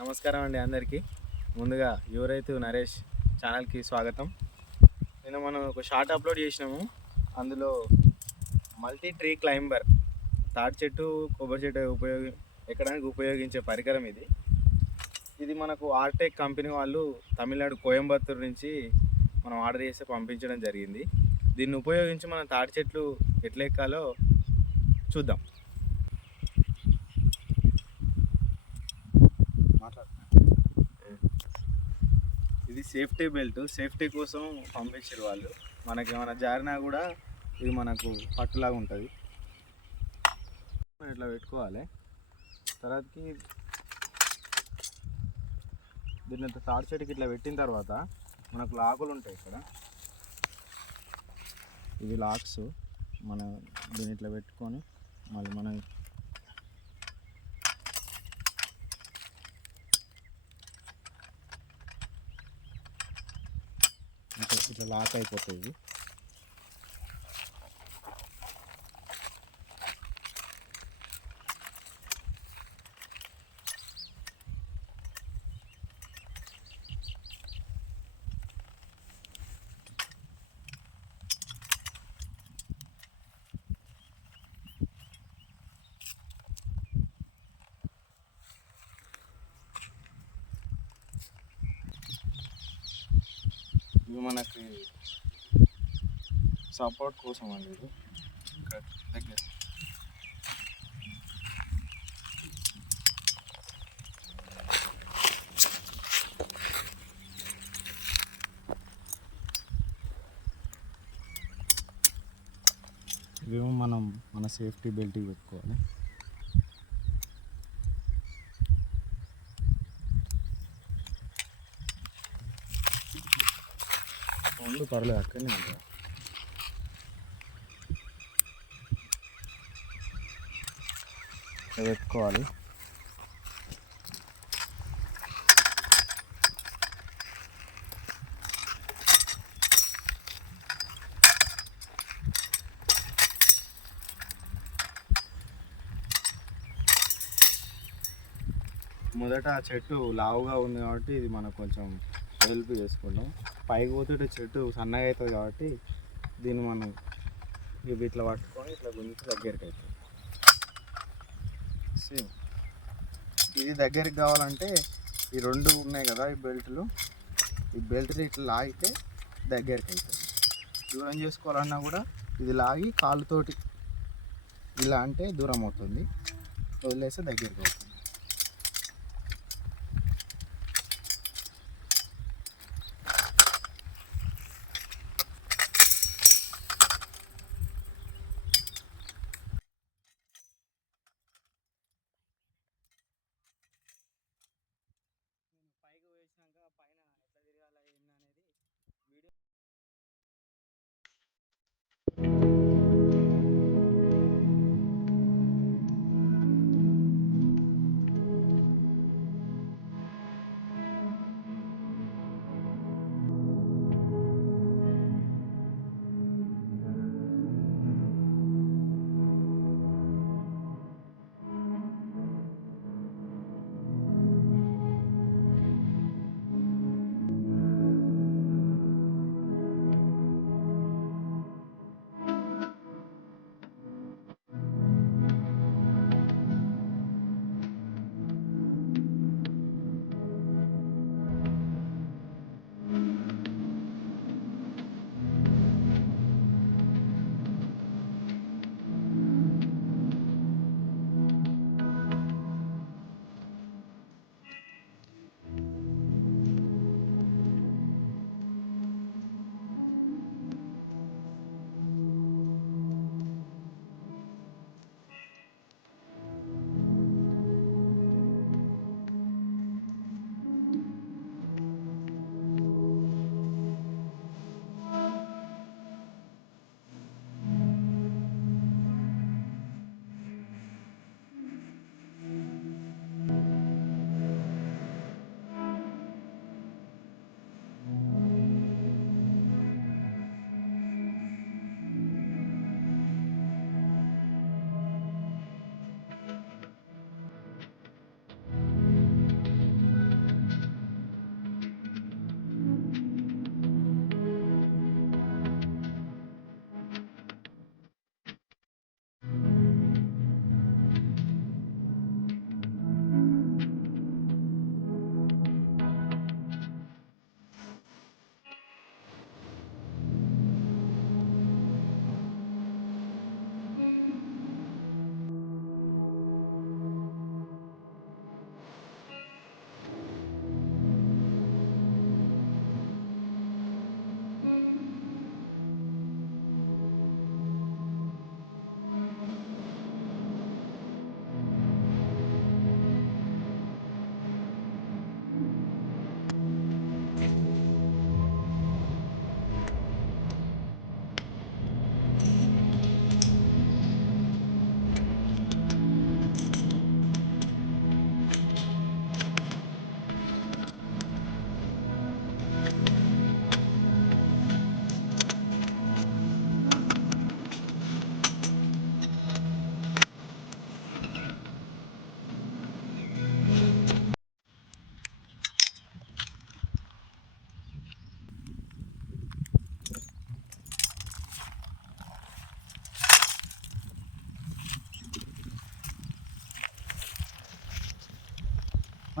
నమస్కారం అండి అందరికీ. ముందుగా యువ రైతు నరేష్ ఛానల్కి స్వాగతం. నిన్న మనం ఒక షార్ట్ అప్లోడ్ చేసినాము. అందులో మల్టీ ట్రీ క్లైంబర్ తాటి చెట్టు కొబ్బరి చెట్టు ఎక్కడానికి ఉపయోగించే పరికరం ఇది. ఇది మనకు ఆర్టెక్ కంపెనీ వాళ్ళు తమిళనాడు కోయంబత్తూరు నుంచి మనం ఆర్డర్ చేసి పంపించడం జరిగింది. దీన్ని ఉపయోగించి మనం తాటి చెట్లు ఎట్లా ఎక్కాలో చూద్దాం. ఇది సేఫ్టీ బెల్ట్, సేఫ్టీ కోసం పంపించారు వాళ్ళు. మనకి ఏమైనా జారినా కూడా ఇది మనకు పట్టులాగా ఉంటుంది. ఇట్లా పెట్టుకోవాలి. తర్వాతకి దీన్ని తాడి చెట్టుకి ఇట్లా పెట్టిన తర్వాత మనకు లాకులు ఉంటాయి ఇక్కడ. ఇవి లాక్స్. మనం దీన్ని ఇట్లా పెట్టుకొని మళ్ళీ మనం ఇట్లా లాక్ అయిపోతాయి. ఇవి మనకి సపోర్ట్ కోసం అండి. ఇది ఇక్కడ దగ్గర ఇవేమో మనం మన సేఫ్టీ బెల్ట్కి పెట్టుకోవాలి. ముందు పర్లేదు, అక్కడనే ఉంటుంది. పెట్టుకోవాలి. మొదట ఆ చెట్టు లావుగా ఉంది కాబట్టి ఇది మనకు కొంచెం హెల్ప్ చేసుకుంటాం. పైకి పోతే చెట్టు సన్నగా అవుతుంది కాబట్టి దీన్ని మనం ఇవి ఇట్లా పట్టుకొని ఇట్లా గుంజి దగ్గరికి అవుతుంది. సేమ్ ఇది దగ్గరికి కావాలంటే ఈ రెండు ఉన్నాయి కదా ఈ బెల్ట్లు, ఈ బెల్ట్ని ఇట్లా లాగితే దగ్గరికి అవుతుంది. దూరం చేసుకోవాలన్నా కూడా ఇది లాగి కాళ్ళతోటి ఇలా అంటే దూరం అవుతుంది, వదిలేస్తే దగ్గరికి అవుతుంది. పైకి వేసినాక పైన ఎట్లా తిరగాలి ఏంటి అనేది వీడియో.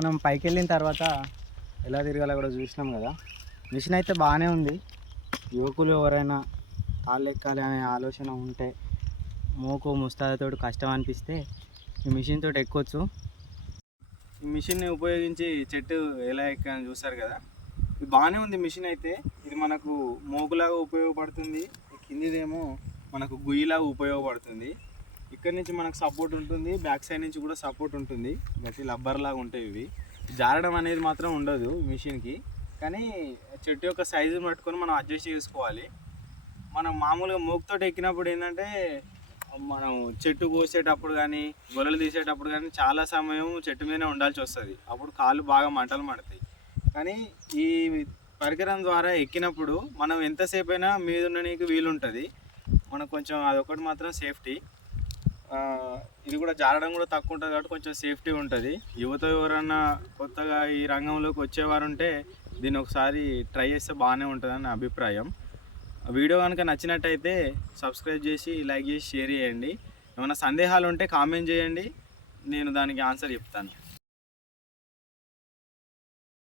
మనం పైకి వెళ్ళిన తర్వాత ఎలా తిరగాలో కూడా చూసినాం కదా. మిషన్ అయితే బాగానే ఉంది. యువకులు ఎవరైనా తాళ్ళు ఎక్కాలి అనే ఆలోచన ఉంటే, మోకు ముస్తాదుతో కష్టం అనిపిస్తే ఈ మిషన్ తోటి ఎక్కొచ్చు. ఈ మిషన్ని ఉపయోగించి చెట్టు ఎలా ఎక్కాలని చూస్తారు కదా. ఇది బాగానే ఉంది మిషన్ అయితే. ఇది మనకు మోకులాగా ఉపయోగపడుతుంది. కిందిదేమో మనకు గుయ్యిలాగా ఉపయోగపడుతుంది. ఇక్కడ నుంచి మనకు సపోర్ట్ ఉంటుంది, బ్యాక్ సైడ్ నుంచి కూడా సపోర్ట్ ఉంటుంది. గట్టి లబ్బర్ లాగా ఉంటాయి ఇవి. జారడం అనేది మాత్రం ఉండదు మిషన్కి. కానీ చెట్టు యొక్క సైజుని పట్టుకొని మనం అడ్జస్ట్ చేసుకోవాలి. మనం మామూలుగా మోకుతోటి ఎక్కినప్పుడు ఏంటంటే మనం చెట్టు కోసేటప్పుడు కానీ గొలలు తీసేటప్పుడు కానీ చాలా సమయం చెట్టు మీదనే ఉండాల్సి వస్తుంది. అప్పుడు కాళ్ళు బాగా మంటలు మడతాయి. కానీ ఈ పరికరం ద్వారా ఎక్కినప్పుడు మనం ఎంతసేపు అయినా మీద ఉండడానికి వీలుంటుంది. మనకు కొంచెం అదొకటి మాత్రం సేఫ్టీ. ఇది కూడా జారడం కూడా తక్కువ ఉంటుంది కాబట్టి కొంచెం సేఫ్టీ ఉంటుంది. యువత ఎవరన్నా కొత్తగా ఈ రంగంలోకి వచ్చేవారు ఉంటే దీన్ని ఒకసారి ట్రై చేస్తే బాగానే ఉంటుందని నా అభిప్రాయం. వీడియో కనుక నచ్చినట్టయితే సబ్స్క్రైబ్ చేసి, లైక్ చేసి, షేర్ చేయండి. ఏమైనా సందేహాలు ఉంటే కామెంట్ చేయండి, నేను దానికి ఆన్సర్ చెప్తాను.